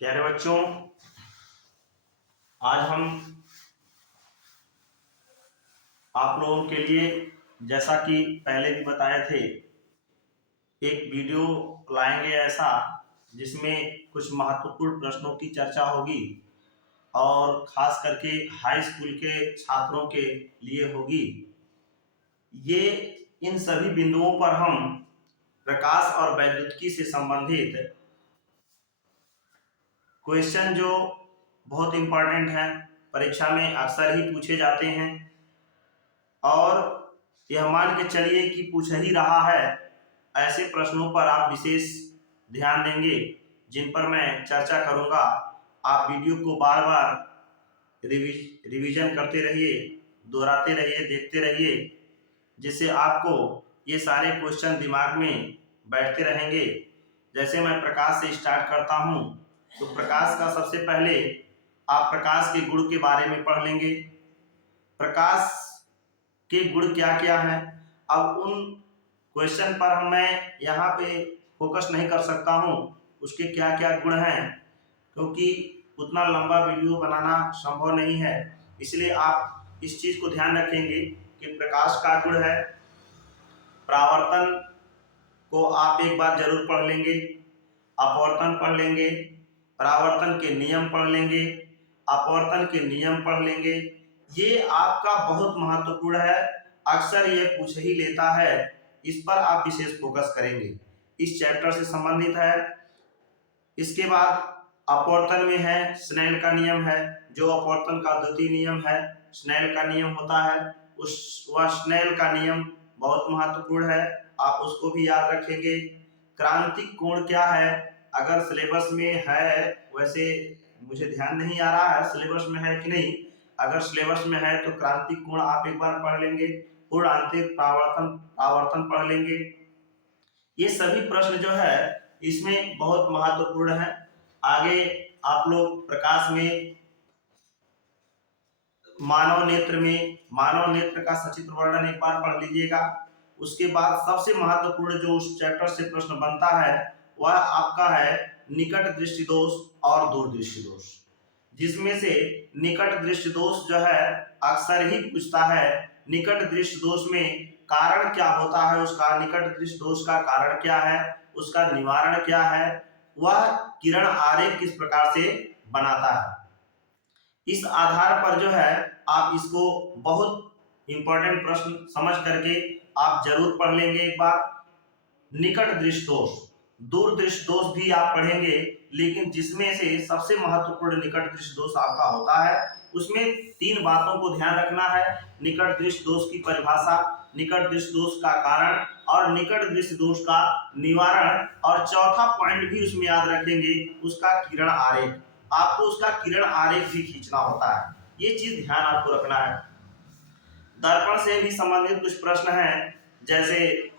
प्यारे बच्चों, आज हम आप लोगों के लिए, जैसा कि पहले भी बताए थे, एक वीडियो लाएंगे ऐसा जिसमें कुछ महत्वपूर्ण प्रश्नों की चर्चा होगी और खास करके हाई स्कूल के छात्रों के लिए होगी। ये इन सभी बिंदुओं पर हम प्रकाश और वैद्युतिकी से संबंधित क्वेश्चन जो बहुत इंपॉर्टेंट हैं, परीक्षा में अक्सर ही पूछे जाते हैं और यह मान के चलिए कि पूछ ही रहा है, ऐसे प्रश्नों पर आप विशेष ध्यान देंगे जिन पर मैं चर्चा करूंगा। आप वीडियो को बार बार रिवीजन करते रहिए, दोहराते रहिए, देखते रहिए, जिससे आपको ये सारे क्वेश्चन दिमाग में बैठते रहेंगे। जैसे मैं प्रकाश से स्टार्ट करता हूँ, तो प्रकाश का सबसे पहले आप प्रकाश के गुण के बारे में पढ़ लेंगे। प्रकाश के गुण क्या क्या हैं। अब उन क्वेश्चन पर मैं यहाँ पे फोकस नहीं कर सकता हूँ, उसके क्या क्या गुण हैं, क्योंकि उतना लंबा वीडियो बनाना संभव नहीं है। इसलिए आप इस चीज़ को ध्यान रखेंगे कि प्रकाश का गुण है परावर्तन को आप एक बार जरूर पढ़ लेंगे, अपवर्तन पढ़ लेंगे, परावर्तन के नियम पढ़ लेंगे, अपवर्तन के नियम पढ़ लेंगे। ये आपका बहुत महत्वपूर्ण है, अक्सर ये पूछ ही लेता है, इस पर आप विशेष फोकस करेंगे, इस चैप्टर से संबंधित है। इसके बाद अपवर्तन में है स्नेल का नियम है, जो अपवर्तन का द्वितीय नियम है, स्नेल का नियम होता है, वह स्नेल का नियम बहुत महत्वपूर्ण है, आप उसको भी याद रखेंगे। क्रांतिक कोण क्या है, अगर सिलेबस में है, वैसे मुझे ध्यान नहीं आ रहा है सिलेबस में है कि नहीं, अगर सिलेबस में है तो क्रांतिक कोण आप एक बार पढ़ लेंगे, पूर्ण आंतरिक परावर्तन पढ़ लेंगे। ये सभी प्रश्न जो है इसमें बहुत महत्वपूर्ण है। आगे आप लोग प्रकाश में मानव नेत्र का सचित्र वर्णन एक बार पढ़ लीजिएगा। उसके बाद सबसे महत्वपूर्ण जो उस चैप्टर से प्रश्न बनता है वह आपका है निकट दृष्टि दोष और दूर दृष्टि दोष, जिसमें से निकट दृष्टि दोष जो है अक्सर ही पूछता है। निकट दृष्टि दोष में कारण क्या होता है, उसका निकट दृष्टि दोष का कारण क्या है, उसका निवारण क्या है, वह किरण आरेख किस प्रकार से बनाता है। इस आधार पर जो है आप इसको बहुत इंपॉर्टेंट प्रश्न समझ करके आप जरूर पढ़ लेंगे एक बार। निकट दृष्टि दोष, दूर दृष्टि दोष भी आप पढ़ेंगे, लेकिन जिसमें से सबसे महत्वपूर्ण निकट दृष्टि दोष आपका होता है, उसमें तीन बातों को ध्यान रखना है। निकट दृष्टि दोष की परिभाषा, निकट दृष्टि दोष का कारण और निकट दृष्टि दोष का निवारण, और चौथा पॉइंट भी उसमें याद रखेंगे, उसका किरण आरेख। आपको उसका किरण आरेख भी खींचना होता है, ये चीज ध्यान आपको रखना है। दर्पण से भी संबंधित कुछ प्रश्न हैं, जैसे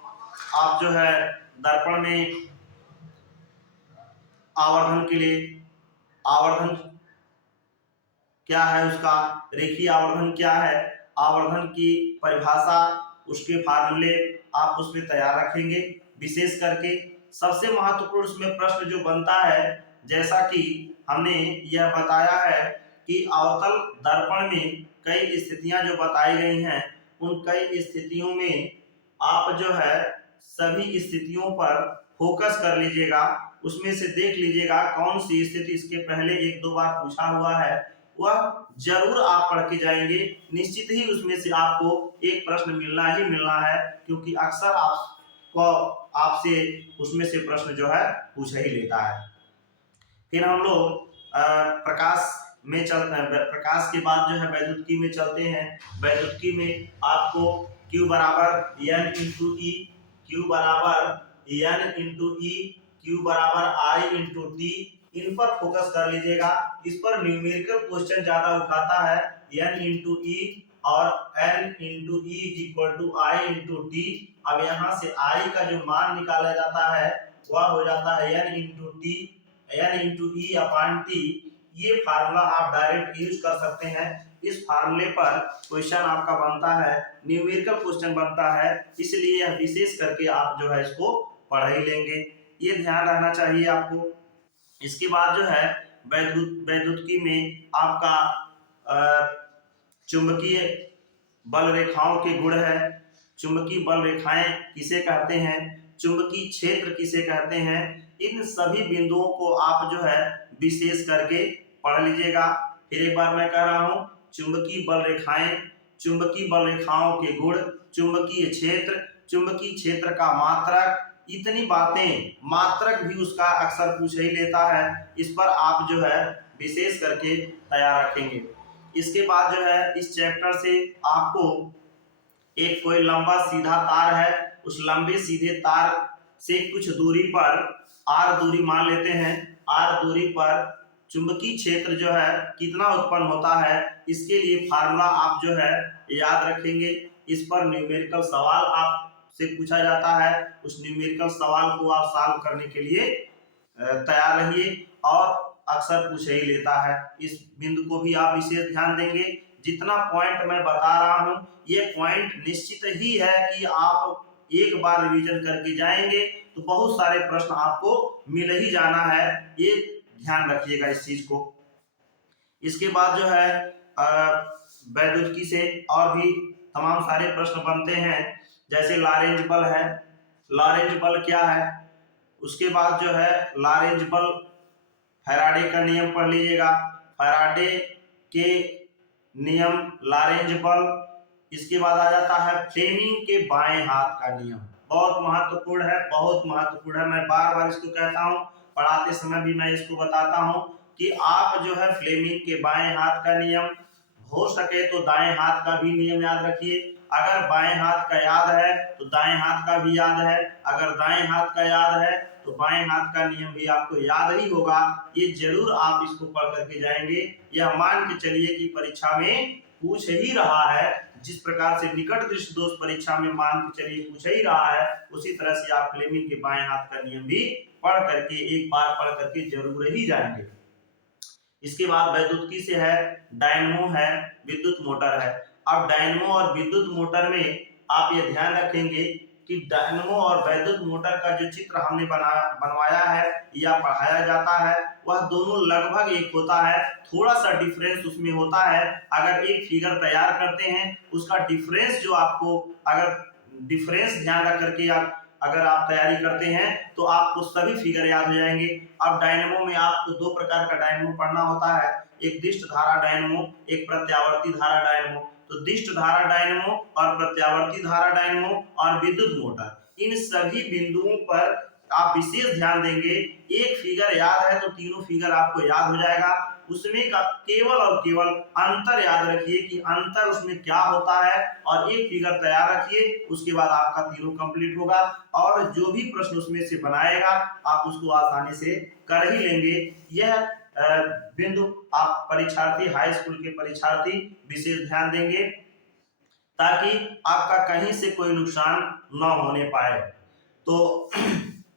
आप जो है दर्पण में आवर्धन के लिए, आवर्धन क्या है, उसका रेखीय आवर्धन क्या है, आवर्धन की परिभाषा, उसके फार्मूले आप उसमें तैयार रखेंगे। विशेष करके सबसे महत्वपूर्ण उसमें प्रश्न जो बनता है, जैसा कि हमने यह बताया है कि अवतल दर्पण में कई स्थितियां जो बताई गई हैं, उन कई स्थितियों में आप जो है सभी स्थितियों पर फोकस कर लीजिएगा, उसमें से देख लीजिएगा कौन सी स्थिति इसके पहले एक दो बार पूछा हुआ है, वह जरूर आप पढ़ के जाएंगे। निश्चित ही उसमें से आपको एक प्रश्न मिलना ही मिलना है, क्योंकि अक्सर आपसे उसमें से प्रश्न जो है पूछ ही लेता है। फिर हम लोग प्रकाश में चलते हैं, प्रकाश के बाद जो है वैद्युतिकी में चलते हैं। वैद्युतिकी में आपको Q बराबर N इंटू ई, Q बराबर N इंटू ई, Q बराबर I इंटू टी, इन पर फोकस कर लीजिएगा। इस पर न्यूमेरिकल क्वेश्चन ज्यादा उठाता है, N इंटू ई और N into E is equal to I into T. अब यहाँ से I का जो मान निकाला जाता है वह हो जाता है N into T, N into ई अपॉन टी। ये फार्मूला आप डायरेक्ट यूज कर सकते हैं। इस फार्मूले पर क्वेश्चन आपका बनता है, न्यूमेरिकल क्वेश्चन बनता है, इसलिए विशेष करके आप जो है इसको पढ़ ही लेंगे, ये ध्यान रखना चाहिए आपको। इसके बाद जो है वैद्युतिकी में आपका चुंबकीय बल रेखाओं के गुण है। चुंबकीय बल रेखाएं किसे कहते हैं, चुंबकीय क्षेत्र किसे कहते हैं, इन सभी बिंदुओं को आप जो है विशेष करके पढ़ लीजिएगा। फिर एक बार मैं कह रहा हूं, चुंबकीय बल रेखाएं, चुंबकीय बल रेखाओं के गुण, चुंबकीय क्षेत्र का मात्रक, इतनी बातें, मात्रक भी उसका अक्सर पूछ ही लेता है। इस पर आप जो है विशेष करके तैयार रखेंगे। इसके बाद जो है इस चैप्टर से आपको एक कोई लंबा सीधा तार है, उस लंबे सीधे तार से कुछ दूरी पर r दूरी मान लेते हैं, r दूरी पर चुंबकीय क्षेत्र जो है कितना उत्पन्न होता है, इसके लिए फार्मूला आप जो है याद रखेंगे। इस पर न्यूमेरिकल सवाल आपसे पूछा जाता है, उस न्यूमेरिकल सवाल को आप सॉल्व करने के लिए तैयार रहिए और अक्सर पूछ ही लेता है। इस बिंदु को भी आप विशेष ध्यान देंगे। जितना पॉइंट मैं बता रहा हूं ये पॉइंट निश्चित ही है कि आप एक बार रिवीजन करके जाएंगे तो बहुत सारे प्रश्न आपको मिल ही जाना है, ये ध्यान रखिएगा इस चीज को। इसके बाद जो है वैद्युतिकी से और भी तमाम सारे प्रश्न बनते हैं, जैसे लॉरेंज बल है, लॉरेंज बल क्या है, उसके बाद जो है लॉरेंज बल, फैराडे का नियम पढ़ लीजिएगा, फैराडे के नियम, लॉरेंज बल। इसके बाद आ जाता है फ्लेमिंग के बाएं हाथ का नियम, बहुत महत्वपूर्ण है, बहुत महत्वपूर्ण है। मैं बार बार इसको कहता हूं, पढ़ाते समय भी मैं इसको बताता हूं कि आप जो है फ्लेमिंग के बाएं हाथ का नियम, हो सके तो दाएं हाथ का भी नियम याद रखिए। अगर बाएं हाथ का याद है तो दाएं हाथ का भी याद है, अगर दाएं हाथ का याद है तो बाएं हाथ का नियम भी आपको याद ही होगा। ये जरूर आप इसको पढ़ करके जाएंगे। यह मान के चलिए कि परीक्षा में पूछ ही रहा है, जिस प्रकार से निकट दृष्टि दोष परीक्षा में मान के चलिए पूछ ही रहा है, उसी तरह से आप फ्लेमिंग के बाएं हाथ का नियम भी पढ़ करके, एक बार पढ़ करके जरूर ही जाएंगे। इसके बाद वैद्युतिकी से है डायनमो है, विद्युत मोटर है। अब डायनमो और विद्युत मोटर में आप ये ध्यान रखेंगे कि डायनमो और वैद्युत मोटर का जो चित्र हमने बनवाया है या पढ़ाया जाता है वह दोनों लगभग एक होता है, थोड़ा सा डिफरेंस उसमें होता है। अगर एक फिगर तैयार करते हैं उसका डिफरेंस जो आपको, अगर डिफरेंस ध्यान रख करके अगर आप तैयारी करते हैं तो आपको सभी फिगर याद हो जाएंगे। अब डायनमो में आपको दो प्रकार का डायनमो पढ़ना होता है, एक दिष्ट धारा डायनमो, एक प्रत्यावर्ती धारा डायनमो। तो दिष्ट धारा डायनमो और प्रत्यावर्ती धारा डायनमो और विद्युत मोटर, इन सभी बिंदुओं पर आप विशेष ध्यान देंगे। एक फिगर याद है तो तीनों फिगर आपको याद हो जाएगा। उसमें का केवल और केवल अंतर याद रखिए कि अंतर उसमें क्या होता है, और एक फिगर तैयार रखिए, उसके बाद आपका तीनों कंप्लीट होगा और जो भी प्रश्न उसमें से बनाएगा आप उसको आसानी से कर ही लेंगे। यह बिंदु आप परीक्षार्थी, हाई स्कूल के परीक्षार्थी विशेष ध्यान देंगे ताकि आपका कहीं से कोई नुकसान न होने पाए। तो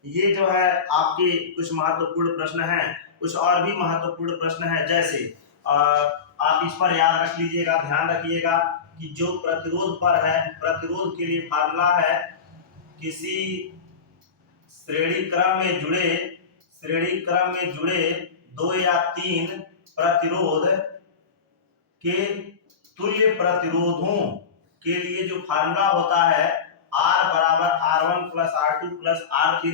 ये जो है आपके कुछ महत्वपूर्ण प्रश्न हैं। कुछ और भी महत्वपूर्ण प्रश्न है, जैसे आप इस पर याद रख लीजिएगा, ध्यान रखिएगा कि जो प्रतिरोध पर है, प्रतिरोध के लिए फार्मूला है किसी श्रेणी क्रम में जुड़े 2 या 3 प्रतिरोध के तुल्य प्रतिरोधों के लिए जो फार्मूला होता है R बराबर R1 plus R2 plus R3,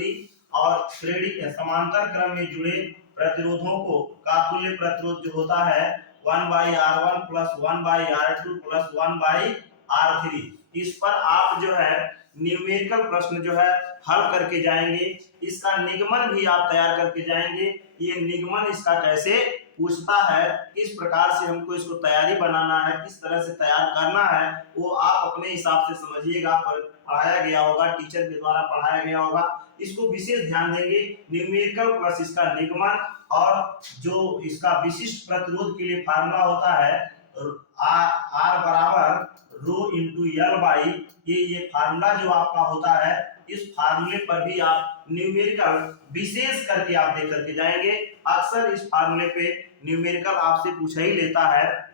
और श्रेणी समांतर क्रम में जुड़े प्रतिरोधों को का तुल्य प्रतिरोध जो होता है 1/R1 plus 1/R2 plus 1/R3। इस पर आप जो है न्यूमेरिकल प्रश्न जो है हल करके जाएंगे, इसका निगमन भी आप तैयार करके जाएंगे। ये निगमन इसका कैसे पूछता है, किस प्रकार से हमको इसको तैयारी बनाना है, किस तरह से तैयार करना है, वो आप अपने हिसाब से समझिएगा। पढ़ाया गया होगा, टीचर के द्वारा पढ़ाया गया होगा, इसको विशेष ध्यान देंगे। न्यूमेरिकल प्लस इसका निगमन और जो इसका विशिष्ट प्रतिरोध के लिए फार्मूला होता है R बराबर रो इंटू एल बाई, ये फार्मूला जो आपका होता है, इस फार्मूले पर भी आप न्यूमेरिकल विशेष करके आप दे करके जाएंगे। अक्सर इस फार्मूले पे न्यूमेरिकल आपसे पूछा ही लेता है,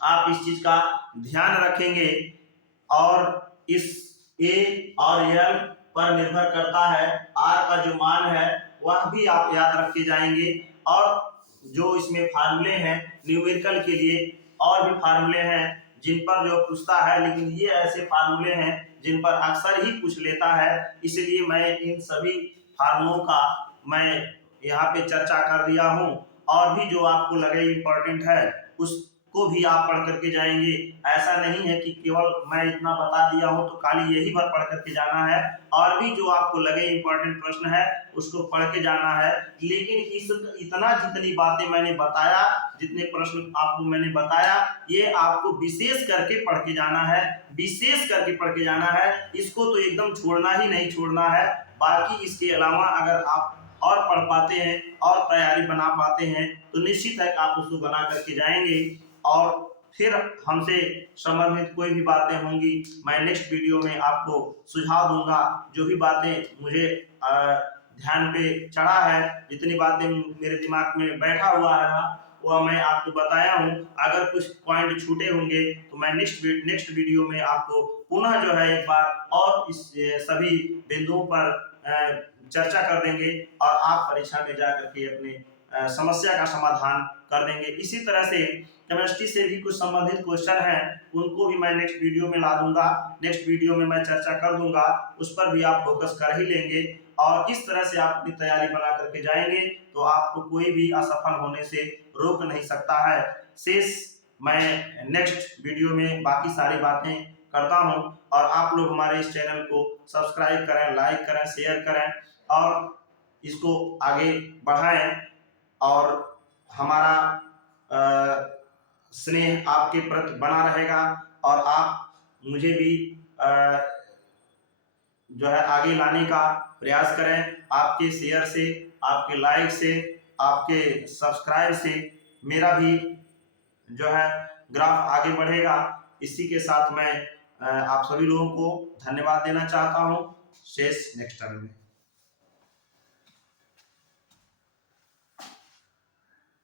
आप इस चीज का ध्यान रखेंगे। और इस ए और एल पर निर्भर करता है, आर का जो मान है वह भी आप याद रख के जाएंगे। और जो इसमें फार्मूले हैं न्यूमेरिकल के लिए, और भी फार्मूले हैं जिन पर जो पूछता है, लेकिन ये ऐसे फार्मूले हैं जिन पर अक्सर ही पूछ लेता है, इसलिए मैं इन सभी फार्मूलों का मैं यहाँ पे चर्चा कर दिया हूँ। और भी जो आपको लगे इम्पोर्टेंट है उसको भी आप पढ़ करके जाएंगे। ऐसा नहीं है कि केवल मैं इतना बता दिया हूँ तो खाली यही भर पढ़ करके जाना है, और भी जो आपको लगे इम्पोर्टेंट प्रश्न है उसको पढ़ के जाना है। लेकिन इस इतना जितनी बातें मैंने बताया, जितने प्रश्न आपको मैंने बताया, ये आपको विशेष करके पढ़ के जाना है, विशेष करके पढ़ के जाना है। इसको तो एकदम छोड़ना ही नहीं छोड़ना है। बाकी इसके अलावा अगर आप और पढ़ पाते हैं और तैयारी बना पाते हैं तो निश्चित है कि आप उसको बना करके जाएंगे। और फिर हमसे संबंधित कोई भी बातें होंगी मैं नेक्स्ट वीडियो में आपको सुझाव दूंगा। जो भी बातें मुझे ध्यान पे चढ़ा है, जितनी बातें मेरे दिमाग में बैठा हुआ है ना, वह मैं आपको बताया हूँ। अगर कुछ पॉइंट छूटे होंगे तो मैं नेक्स्ट वीडियो में आपको पुनः जो है एक बार और इस सभी बिंदुओं पर चर्चा कर देंगे, और आप परीक्षा में जा करके अपने समस्या का समाधान कर देंगे। इसी तरह से केमिस्ट्री से भी कुछ संबंधित क्वेश्चन हैं, उनको भी मैं नेक्स्ट वीडियो में ला दूंगा, नेक्स्ट वीडियो में मैं चर्चा कर दूंगा, उस पर भी आप फोकस कर ही लेंगे। और इस तरह से आप अपनी तैयारी बना करके जाएंगे तो आपको कोई भी असफल होने से रोक नहीं सकता है। शेष मैं नेक्स्ट वीडियो में बाकी सारी बातें करता हूं, और आप लोग हमारे इस चैनल को सब्सक्राइब करें, लाइक करें, शेयर करें और इसको आगे बढ़ाएं। और हमारा स्नेह आपके प्रति बना रहेगा, और आप मुझे भी जो है आगे लाने का प्रयास करें। आपके शेयर से, आपके लाइक से, आपके सब्सक्राइब से मेरा भी जो है ग्राफ आगे बढ़ेगा। इसी के साथ मैं आप सभी लोगों को धन्यवाद देना चाहता हूँ। शेष नेक्स्ट टर्म में।